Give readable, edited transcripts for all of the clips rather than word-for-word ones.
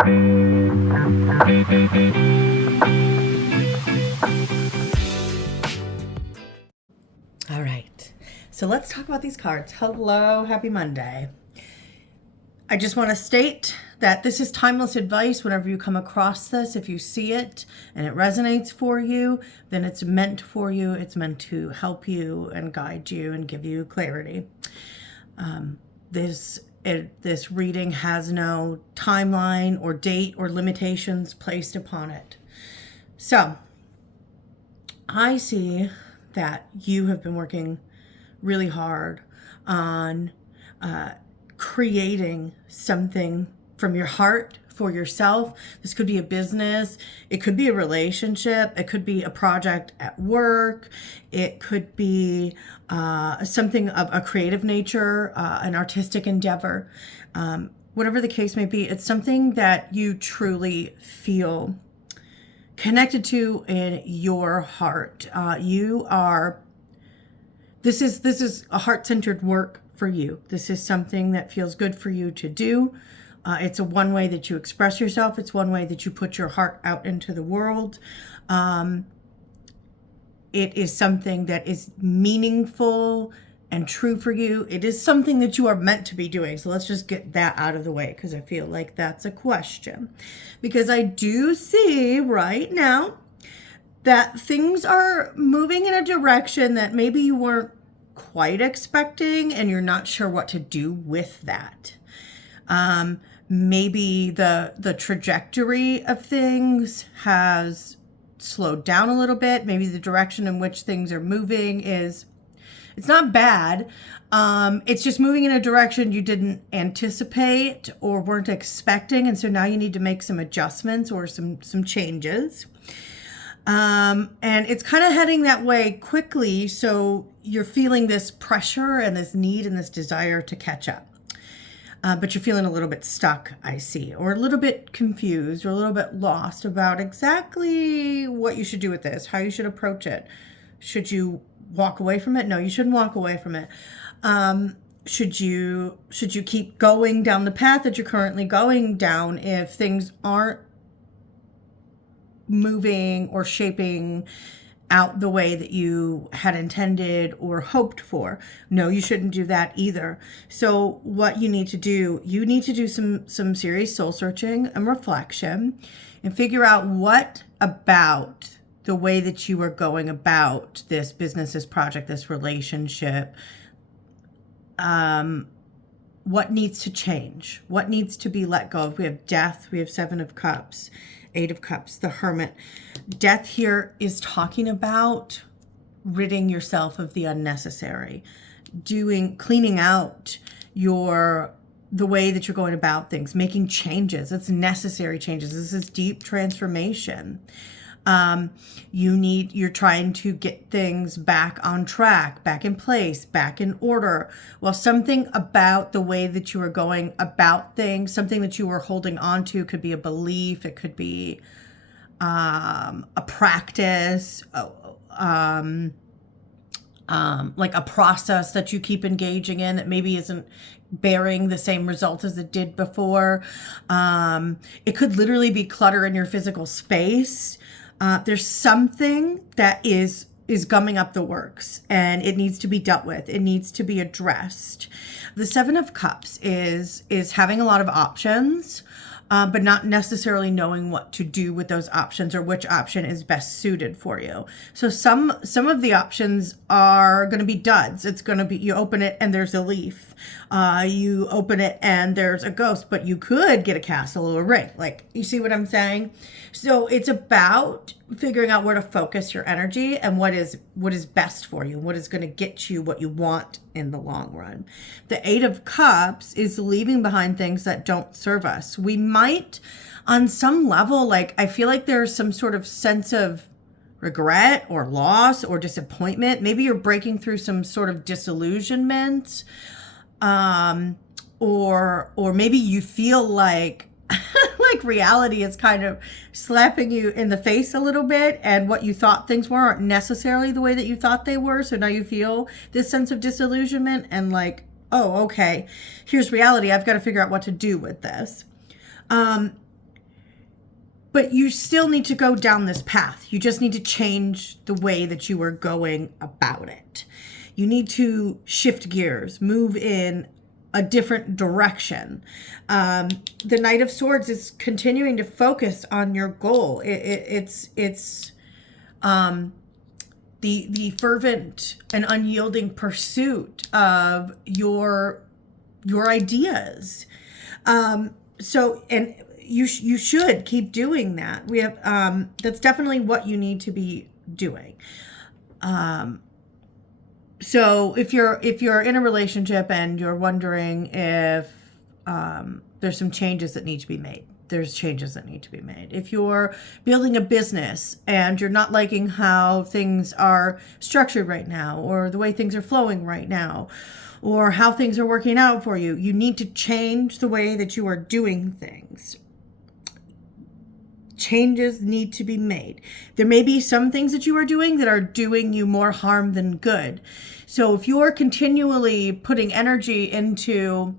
All right, so let's talk about these cards. Hello, happy Monday. I just want to state that this is timeless advice. Whenever you come across this, if you see it and it resonates for you, then it's meant for you. It's meant to help you and guide you and give you clarity. This reading has no timeline or date or limitations placed upon it. So I see that you have been working really hard on creating something from your heart for yourself. This could be a business, it could be a relationship, it could be a project at work, it could be something of a creative nature, an artistic endeavor. Whatever the case may be, it's something that you truly feel connected to in your heart. This is a heart-centered work for you. This is something that feels good for you to do. It's a one way that you express yourself. It's one way that you put your heart out into the world. It is something that is meaningful and true for you. It is something that you are meant to be doing. So let's just get that out of the way, because I feel like that's a question. Because I do see right now that things are moving in a direction that maybe you weren't quite expecting, and you're not sure what to do with that. Maybe the trajectory of things has slowed down a little bit. Maybe the direction in which things are moving it's not bad. It's just moving in a direction you didn't anticipate or weren't expecting. And so now you need to make some adjustments or some changes. And it's kind of heading that way quickly. So you're feeling this pressure and this need and this desire to catch up. But you're feeling a little bit stuck, I see, or a little bit confused or a little bit lost about exactly what you should do with this, how you should approach it. Should you walk away from it? No, you shouldn't walk away from it. Should you keep going down the path that you're currently going down if things aren't moving or shaping out the way that you had intended or hoped for? No, you shouldn't do that either. So what you need to do some serious soul searching and reflection and figure out what about the way that you are going about this business, this project, this relationship, what needs to change, what needs to be let go of. We have death, we have 7 of Cups, 8 of Cups, the Hermit. Death here is talking about ridding yourself of the unnecessary, cleaning out the way that you're going about things, making changes. It's necessary changes. This is deep transformation. You're trying to get things back on track, back in place, back in order. Well, something about the way that you are going about things, something that you were holding on to, could be a belief, it could be a practice, like a process that you keep engaging in that maybe isn't bearing the same result as it did before. It could literally be clutter in your physical space. There's something that is gumming up the works, and it needs to be dealt with. It needs to be addressed. The 7 of Cups is having a lot of options, but not necessarily knowing what to do with those options or which option is best suited for you. So some of the options are going to be duds. It's going to be, you open it and there's a leaf. You open it and there's a ghost, but you could get a castle or a ring. Like, you see what I'm saying? So it's about figuring out where to focus your energy and what is best for you, what is going to get you what you want in the long run. The 8 of Cups is leaving behind things that don't serve us. We might, on some level, like, I feel like there's some sort of sense of regret or loss or disappointment. Maybe you're breaking through some sort of disillusionment, or maybe you feel like like reality is kind of slapping you in the face a little bit, and what you thought things were aren't necessarily the way that you thought they were. So now you feel this sense of disillusionment and like, oh, okay, here's reality. I've got to figure out what to do with this. but you still need to go down this path. You just need to change the way that you are going about it. You need to shift gears, move in a different direction. The Knight of Swords is continuing to focus on your goal. It's the fervent and unyielding pursuit of your ideas. So, and you should keep doing that. We have that's definitely what you need to be doing. So if you're in a relationship and you're wondering if there's some changes that need to be made, there's changes that need to be made. If you're building a business and you're not liking how things are structured right now, or the way things are flowing right now, or how things are working out for you, you need to change the way that you are doing things. Changes need to be made. There may be some things that you are doing that are doing you more harm than good. So if you're continually putting energy into,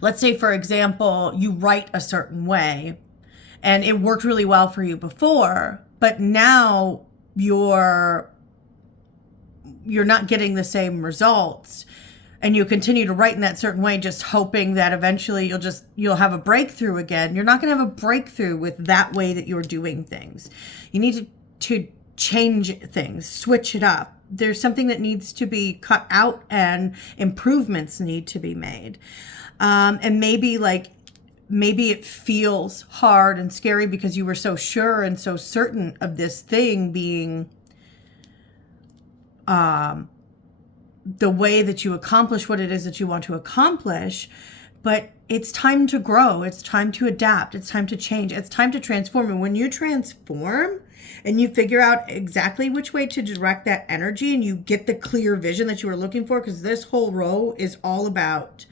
let's say, for example, you write a certain way and it worked really well for you before, but now you're not getting the same results, and you continue to write in that certain way, just hoping that eventually you'll have a breakthrough again. You're not going to have a breakthrough with that way that you're doing things. You need to change things, switch it up. There's something that needs to be cut out and improvements need to be made. And maybe it feels hard and scary because you were so sure and so certain of this thing being the way that you accomplish what it is that you want to accomplish. But it's time to grow. It's time to adapt. It's time to change. It's time to transform. And when you transform and you figure out exactly which way to direct that energy, and you get the clear vision that you were looking for, because this whole row is all about,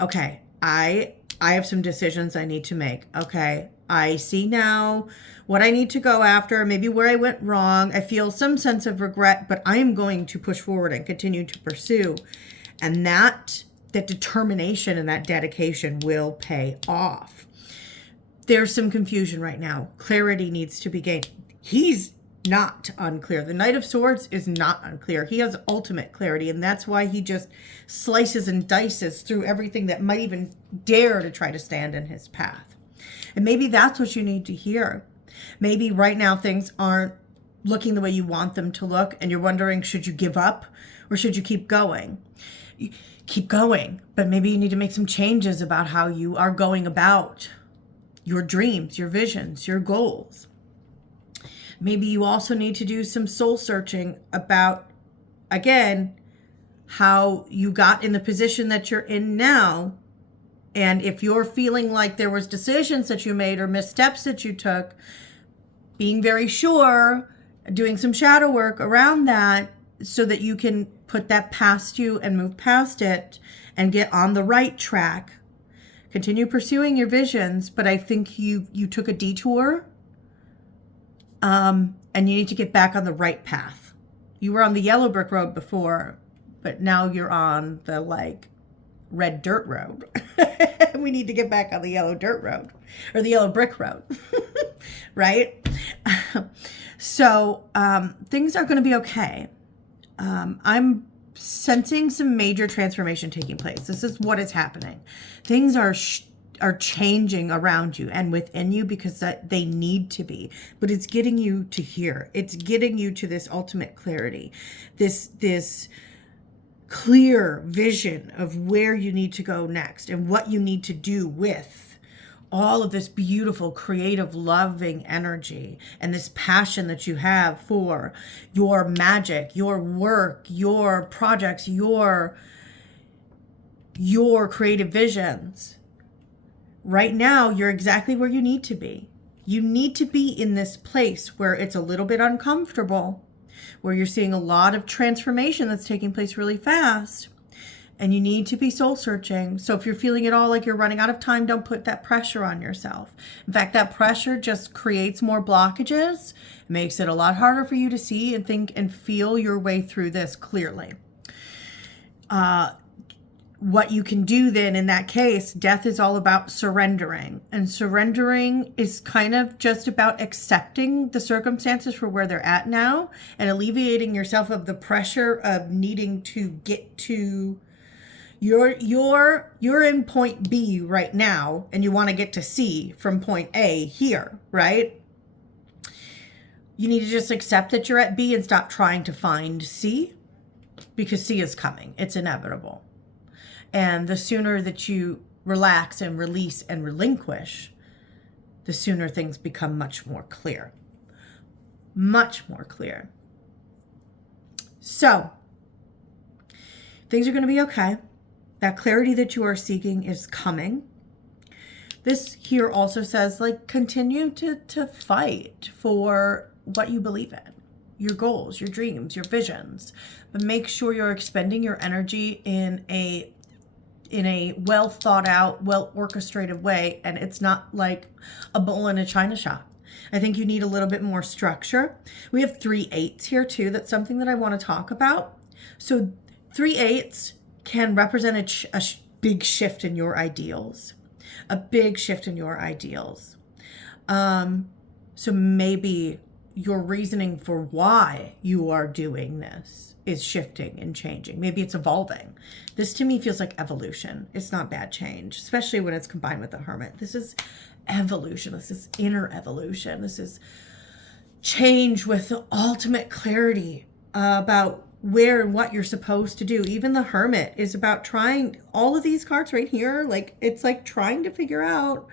okay, I have some decisions I need to make. Okay, I see now what I need to go after, maybe where I went wrong. I feel some sense of regret, but I am going to push forward and continue to pursue. And that determination and that dedication will pay off. There's some confusion right now. Clarity needs to be gained. He's not unclear. The Knight of Swords is not unclear. He has ultimate clarity, and that's why he just slices and dices through everything that might even dare to try to stand in his path. And maybe that's what you need to hear. Maybe right now things aren't looking the way you want them to look, and you're wondering, should you give up or should you keep going? Keep going, but maybe you need to make some changes about how you are going about your dreams, your visions, your goals. Maybe you also need to do some soul searching about, again, how you got in the position that you're in now. And if you're feeling like there was decisions that you made or missteps that you took, being very sure, doing some shadow work around that so that you can put that past you and move past it and get on the right track. Continue pursuing your visions, but I think you took a detour. And you need to get back on the right path. You were on the yellow brick road before, but now you're on the red dirt road. We need to get back on the yellow dirt road, or the yellow brick road, right? So things are going to be okay. I'm sensing some major transformation taking place. This is what is happening. Things are changing around you and within you because they need to be, but it's getting you to here. It's getting you to this ultimate clarity, this clear vision of where you need to go next and what you need to do with all of this beautiful, creative, loving energy and this passion that you have for your magic, your work, your projects, your creative visions. Right now, you're exactly where you need to be. You need to be in this place where it's a little bit uncomfortable, where you're seeing a lot of transformation that's taking place really fast, and you need to be soul searching. So if you're feeling at all like you're running out of time, don't put that pressure on yourself. In fact, that pressure just creates more blockages. It makes it a lot harder for you to see and think and feel your way through this clearly. what you can do then in that case, death is all about surrendering. And surrendering is kind of just about accepting the circumstances for where they're at now and alleviating yourself of the pressure of needing to get to you're in point B right now and you want to get to C from point A here, right? You need to just accept that you're at B and stop trying to find C, because C is coming. It's inevitable. And the sooner that you relax and release and relinquish, the sooner things become much more clear. Much more clear. So, things are going to be okay. That clarity that you are seeking is coming. This here also says, like, continue to fight for what you believe in, your goals, your dreams, your visions, but make sure you're expending your energy in a well thought out, well orchestrated way, and it's not like a bull in a china shop. I think you need a little bit more structure. We have 3 8s here too. That's something that I want to talk about. So 3 8s can represent a big shift in your ideals, a big shift in your ideals. So maybe your reasoning for why you are doing this is shifting and changing. Maybe it's evolving. This to me feels like evolution. It's not bad change, especially when it's combined with the Hermit. This is evolution. This is inner evolution. This is change with the ultimate clarity about where and what you're supposed to do. Even the Hermit is about trying, all of these cards right here, like it's like trying to figure out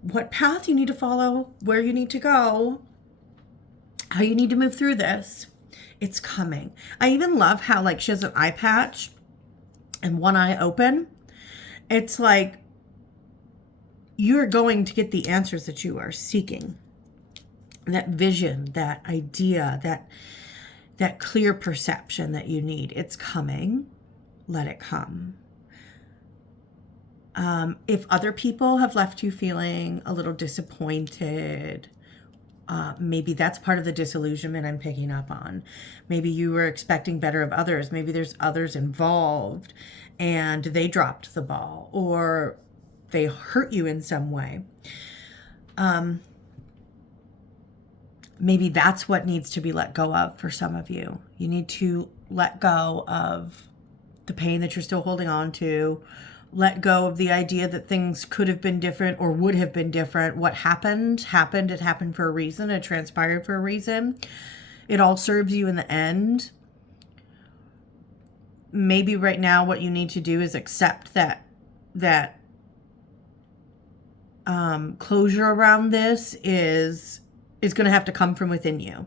what path you need to follow, where you need to go, how you need to move through this. It's coming. I even love how like she has an eye patch and one eye open. It's like you're going to get the answers that you are seeking. That vision, that idea, that clear perception that you need. It's coming. Let it come. If other people have left you feeling a little disappointed, maybe that's part of the disillusionment I'm picking up on. Maybe you were expecting better of others. Maybe there's others involved and they dropped the ball or they hurt you in some way. Maybe that's what needs to be let go of for some of you. You need to let go of the pain that you're still holding on to. Let go of the idea that things could have been different or would have been different. What happened. It happened for a reason. It transpired for a reason. It all serves you in the end. Maybe right now what you need to do is accept that closure around this is going to have to come from within you.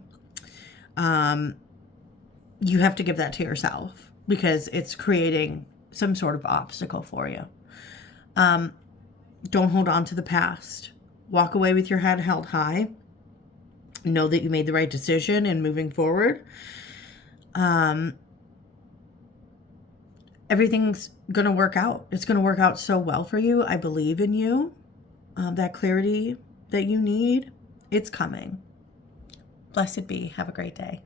You have to give that to yourself because it's creating some sort of obstacle for you. Don't hold on to the past. Walk away with your head held high. Know that you made the right decision in moving forward. Everything's going to work out. It's going to work out so well for you. I believe in you. That clarity that you need, it's coming. Blessed be. Have a great day.